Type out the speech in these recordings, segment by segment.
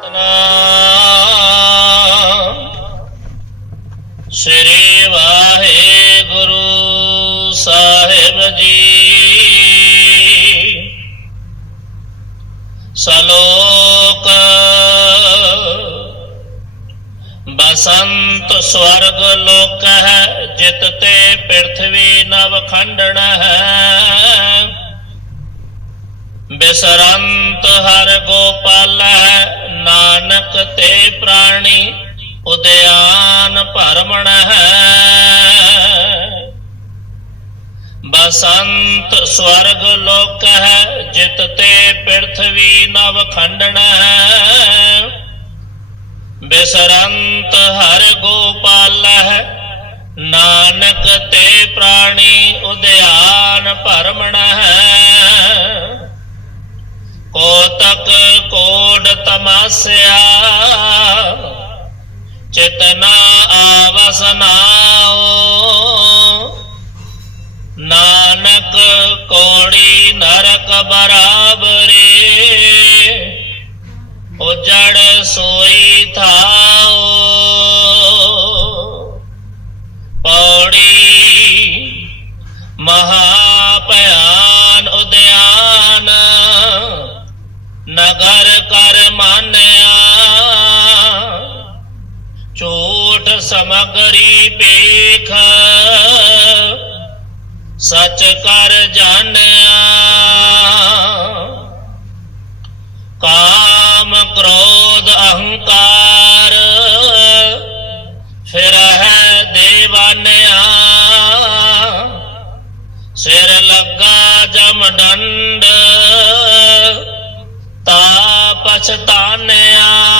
ਸਤਨਾਮ ਸ੍ਰੀ ਵਾਹਿਗੁਰੂ ਸਾਹਿਬ ਜੀ। ਸਲੋਕ ਬਸੰਤ ਸਵਰਗ ਲੋਕ ਹੈ, ਜਿਤ ਤੇ ਪ੍ਰithvi ਨਵ ਖੰਡਨ ਹੈ। ਬਿਸਰੰਤ ਹਰ ਗੋਪਾਲ ਹੈ ਤੇ ਪ੍ਰਾਣੀ ਉਦਿਆਨ ਭਰਮਣ ਹੈ। ਬਸੰਤ ਸਵਰਗ ਲੋਕ ਹੈ, ਜਿਤ ਤੇ ਪ੍ਰithvi ਨਵ ਖੰਡਣ ਹੈ। ਬਿਸਰੰਤ ਹਰ ਗੋਪਾਲ ਹੈ, ਨਾਨਕ ਤੇ ਪ੍ਰਾਣੀ ਉਦਿਆਨ ਭਰਮਣ ਹੈ। ਕੋਤਕ ਕੋਡ ਤਮਾਸਿਆ? ਚਿਤਨਾ ਆਵਸ ਨਾਓ ਨਾਨਕ ਕੋੜੀ ਨਰਕ ਬਰਾ। ਸਮਗਰੀ ਪੇਖ ਸਚ ਕਰ ਜਾਣਿਆ। ਕਾਮ ਕ੍ਰੋਧ ਅਹੰਕਾਰ। ਫਿਰ ਹੈ ਦੇਵਾਨਿਆ। ਸਿਰ ਲੱਗਾ ਜਮ ਡੰਡ। ਤਾ ਪਛਤਾਨਿਆ।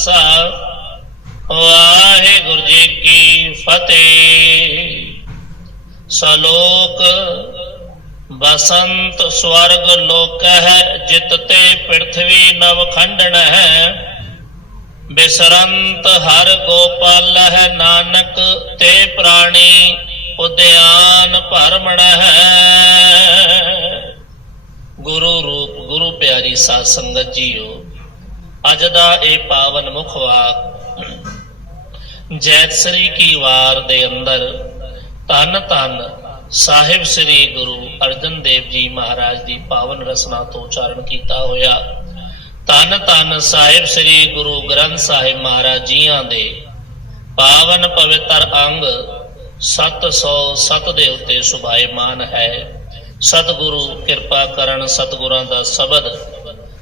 ਖਾਲਸਾ ਵਾਹਿਗੁਰੂ ਜੀ ਕੀ ਫਤਿਹ। ਸਲੋਕ, ਬਸੰਤ ਸਵਰਗ ਲੋਕ ਹੈ ਜਿਤ ਤੇ ਪ੍ਰithvi ਨਵ ਖੰਡਨ ਹੈ ਬਿਸਰੰਤ ਹਰ ਗੋਪਾਲ ਹੈ ਨਾਨਕ, ਤੇ ਪ੍ਰਾਣੀ ਉਦਿਆਨ ਭਰਮਣ ਹੈ ਗੁਰੂ ਰੂਪ, ਗੁਰੂ ਪਿਆਰੀ ਸਾਧ ਸੰਗਤ ਜੀਓ ਅੱਜ ਦਾ ਇਹ ਪਾਵਨ ਮੁਖ ਵਾਕ, ਜੈਤ ਕੀ ਵਾਰ ਦੇ ਅੰਦਰ, ਧੰਨ ਧੰਨ ਸਾਹਿਬ ਸ੍ਰੀ ਗੁਰੂ ਅਰਜਨ ਦੇਵ ਜੀ ਮਹਾਰਾਜ ਦੀ ਪਾਵਨ ਰਸਨਾ ਤੋਂ ਉਚਾਰਨ ਕੀਤਾ ਹੋਇਆ। ਧੰਨ ਧੰਨ ਸਾਹਿਬ ਸ੍ਰੀ ਗੁਰੂ ਗ੍ਰੰਥ ਸਾਹਿਬ ਮਹਾਰਾਜ ਜੀਆਂ ਦੇ ਪਾਵਨ ਪਵਿੱਤਰ ਅੰਗ 707 ਦੇ ਉੱਤੇ ਸੁਭਾਇਮਾਨ ਹੈ। ਸਤਿਗੁਰੂ ਕਿਰਪਾ ਕਰਨ ਸਤਿਗੁਰਾਂ ਦਾ ਸ਼ਬਦ